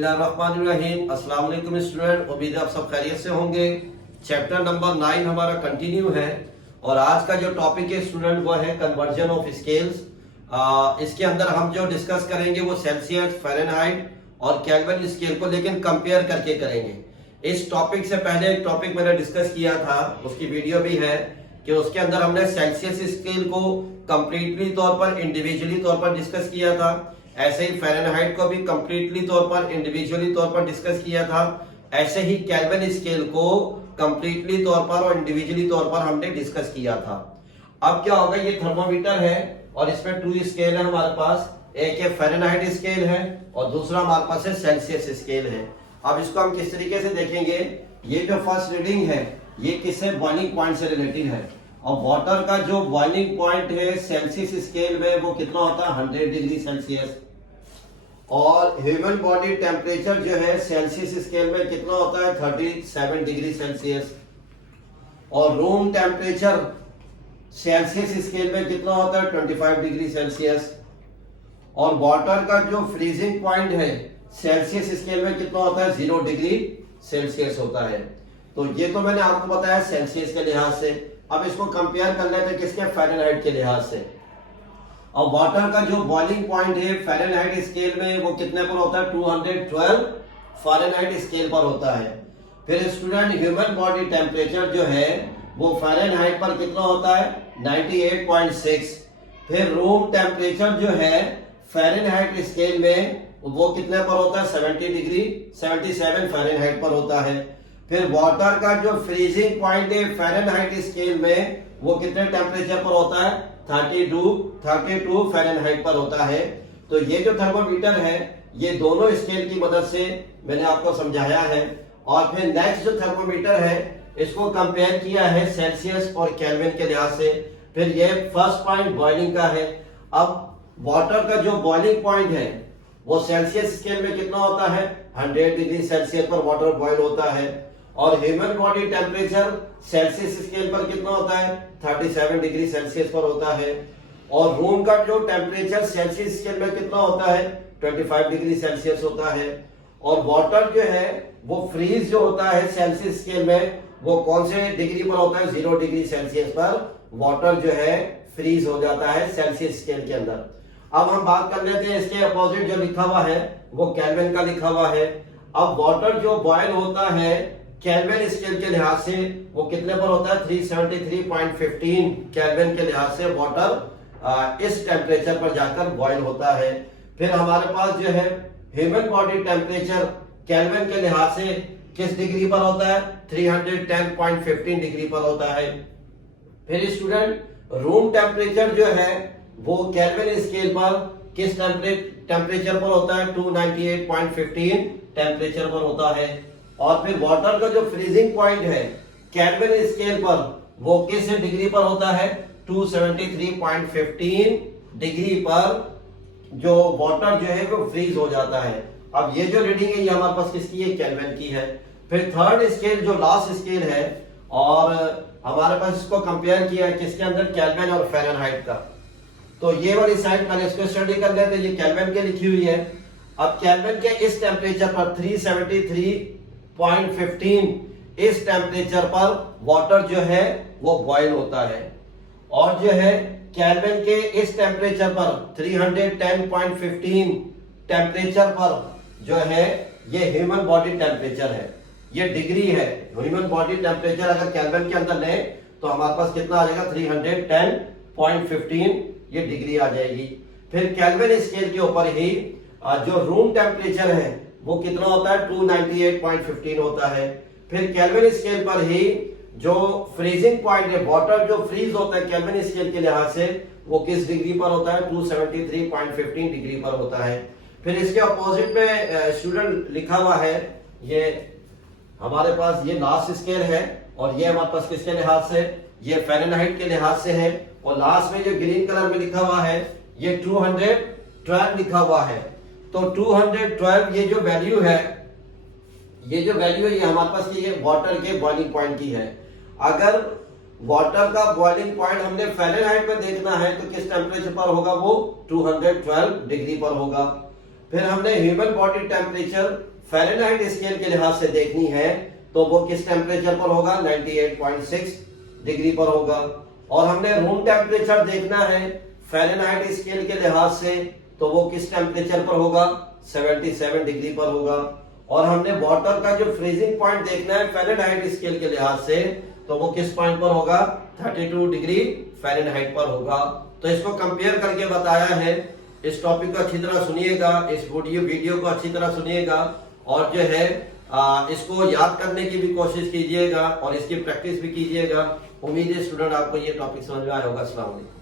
बिस्मिल्लाहिर्रहमानिर्रहीम। अस्सलाम वालेकुम स्टूडेंट, उम्मीद है आप सब खैरियत से होंगे। चैप्टर नंबर 9 हमारा कंटिन्यू है और आज का जो टॉपिक है स्टूडेंट वो है कन्वर्जन ऑफ स्केल्स। इसके अंदर हम जो डिस्कस करेंगे वो सेल्सियस, फ़ारेनहाइट और केल्विन स्केल को लेकिन कंपेयर करके करेंगे। इस टॉपिक से पहले एक टॉपिक मैंने डिस्कस किया था, उसकी वीडियो भी है कि उसके अंदर हमने सेल्सियस स्केल को कंप्लीटली तौर पर इंडिविजुअली तौर पर डिस्कस किया था। ऐसे ही फ़ारेनहाइट को भी कंप्लीटली तौर पर इंडिविजुअली तौर पर डिस्कस किया था। ऐसे ही केल्विन स्केल को कंप्लीटली तौर पर और इंडिविजुअली तौर पर हमने डिस्कस किया था। अब क्या होगा, ये थर्मोमीटर है और इसमें 2 स्केल है हमारे पास। एक है फ़ारेनहाइट स्केल है और दूसरा हमारे पास है सेल्सियस स्केल है। अब इसको हम किस तरीके से देखेंगे, ये जो फर्स्ट रीडिंग है ये किससे, बॉइलिंग पॉइंट से रिलेटेड है। और वाटर का जो बॉइलिंग पॉइंट है सेल्सियस स्केल में वो कितना होता है, 100 डिग्री सेल्सियस। और ह्यूमन बॉडी टेम्परेचर जो है सेल्सियस स्केल में कितना होता है, 37 डिग्री सेल्सियस। और रूम टेम्परेचर सेल्सियस स्केल में कितना होता है, 25 डिग्री सेल्सियस। और वाटर का जो फ्रीजिंग पॉइंट है सेल्सियस स्केल में कितना होता है, 0 डिग्री सेल्सियस होता है। तो ये तो मैंने आपको बताया सेल्सियस के लिहाज से। अब इसको कंपेयर कर लेते हैं किसके, फ़ारेनहाइट के लिहाज से। और वाटर का जो बॉइलिंग पॉइंट है फ़ारेनहाइट स्केल में वो कितने पर होता है, 212 फ़ारेनहाइट स्केल पर होता है। फिर स्टूडेंट ह्यूमन बॉडी टेम्परेचर जो है वो फ़ारेनहाइट पर कितना होता है, 98.6। फिर रूम टेम्परेचर जो है फ़ारेनहाइट स्केल में वो कितने पर होता है, 77 फ़ारेनहाइट पर होता है। फिर वाटर का जो फ्रीजिंग पॉइंट है फ़ारेनहाइट स्केल में वो कितने टेम्परेचर पर होता है, 32 फ़ारेनहाइट पर होता है। तो ये जो थर्मोमीटर है ये दोनों स्केल की मदद से मैंने आपको समझाया है। और फिर नेक्स्ट जो थर्मोमीटर है इसको कंपेयर किया है सेल्सियस और केल्विन के लिहाज से। फिर ये फर्स्ट पॉइंट बॉइलिंग का है। अब वाटर का जो बॉइलिंग पॉइंट है वो सेल्सियस स्केल में कितना होता है, 100 डिग्री सेल्सियस पर वाटर बॉयल होता है। और human body temperature Celsius scale पर कितना होता है, 37 डिग्री सेल्सियस पर होता है। और रूम का जो टेम्परेचर सेल्सियस स्केल में कितना होता है, 25 डिग्री सेल्सियस होता है। और वाटर जो है वो फ्रीज जो होता है सेल्सियस स्केल में वो कौन से डिग्री पर होता है, 0 डिग्री सेल्सियस पर वाटर जो है फ्रीज हो जाता है सेल्सियस स्केल के अंदर। अब हम बात कर लेते हैं इसके अपोजिट जो लिखा हुआ है वो केल्विन का लिखा हुआ है। अब वाटर जो बॉयल होता है केल्विन स्केल के लिहाज से वो कितने पर होता है, 373.15 केल्विन के लिहाज से वाटर इस टेम्परेचर पर जाकर बॉयल होता है। फिर हमारे पास जो है ह्यूमन बॉडी टेम्परेचर केल्विन के लिहाज से किस डिग्री पर होता है, 310.15 डिग्री पर होता है। फिर स्टूडेंट रूम टेम्परेचर जो है वो केल्विन स्केल पर किस टेम्परेचर पर होता है, 298.15 टेम्परेचर पर होता है। और फिर वाटर का जो फ्रीजिंग पॉइंट है केल्विन स्केल पर वो किस डिग्री पर होता है, 273.15 डिग्री पर जो वाटर जो है वो फ्रीज हो जाता है। अब ये जो रीडिंग है ये हमारे पास किसकी है, केल्विन की है। फिर थर्ड स्केल जो लास्ट स्केल है और हमारे पास इसको कंपेयर किया है किसके अंदर, केल्विन और फ़ारेनहाइट का। तो ये वाली साइड पहले इसको स्टडी कर लेते हैं, ये केल्विन के लिखी हुई है। अब केल्विन के इस टेम्परेचर पर 373.15 इस टेम्परेचर पर वाटर जो है वो बॉयल होता है। और जो है केल्विन के इस टेम्परेचर पर 310.15 टेम्परेचर पर जो है ये ह्यूमन बॉडी टेम्परेचर है, ये डिग्री है। ह्यूमन बॉडी टेम्परेचर अगर केल्विन के अंदर ले तो हमारे पास कितना आ जाएगा, 310.15 ये डिग्री आ जाएगी। फिर केल्विन स्केल के ऊपर ही जो रूम टेम्परेचर है वो कितना होता है, 298.15 होता है। फिर केल्विन स्केल पर ही जो फ्रीजिंग पॉइंट है वाटर जो फ्रीज होता है केल्विन स्केल के लिहाज से वो किस डिग्री पर होता है, 273.15 डिग्री पर होता है। फिर इसके अपोजिट में स्टूडेंट लिखा हुआ है, ये हमारे पास ये लास्ट स्केल है और ये हमारे पास किसके लिहाज से, ये फ़ारेनहाइट के लिहाज से है। और लास्ट में जो ग्रीन कलर में लिखा हुआ है ये 212 लिखा हुआ है। तो 212 ये जो वैल्यू है ये हमारे पास ये वाटर के बॉइलिंग पॉइंट की है। अगर वाटर का बॉइलिंग पॉइंट हमने फ़ारेनहाइट में देखना है तो किस टेम्परेचर पर होगा, वो 212 डिग्री पर होगा। फिर हमने human body temperature Fahrenheit scale के लिहाज से देखनी है तो वो किस टेम्परेचर पर होगा, 98.6 डिग्री पर होगा। और हमने रूम टेम्परेचर देखना है फ़ारेनहाइट स्केल के लिहाज से तो वो किस टेम्परेचर पर होगा, 77 डिग्री पर होगा। और हमने वाटर का जो फ्रीजिंग पॉइंट देखना है फ़ारेनहाइट स्केल के लिहाज से तो वो किस पॉइंट पर होगा, 32 डिग्री फ़ारेनहाइट पर होगा। तो इसको कंपेयर करके बताया है। इस टॉपिक को अच्छी तरह सुनिएगा, इस वीडियो को अच्छी तरह सुनिएगा और जो है इसको याद करने की भी कोशिश कीजिएगा और इसकी प्रैक्टिस भी कीजिएगा। उम्मीद है स्टूडेंट आपको ये टॉपिक समझ में आया होगा। अस्सलाम वालेकुम।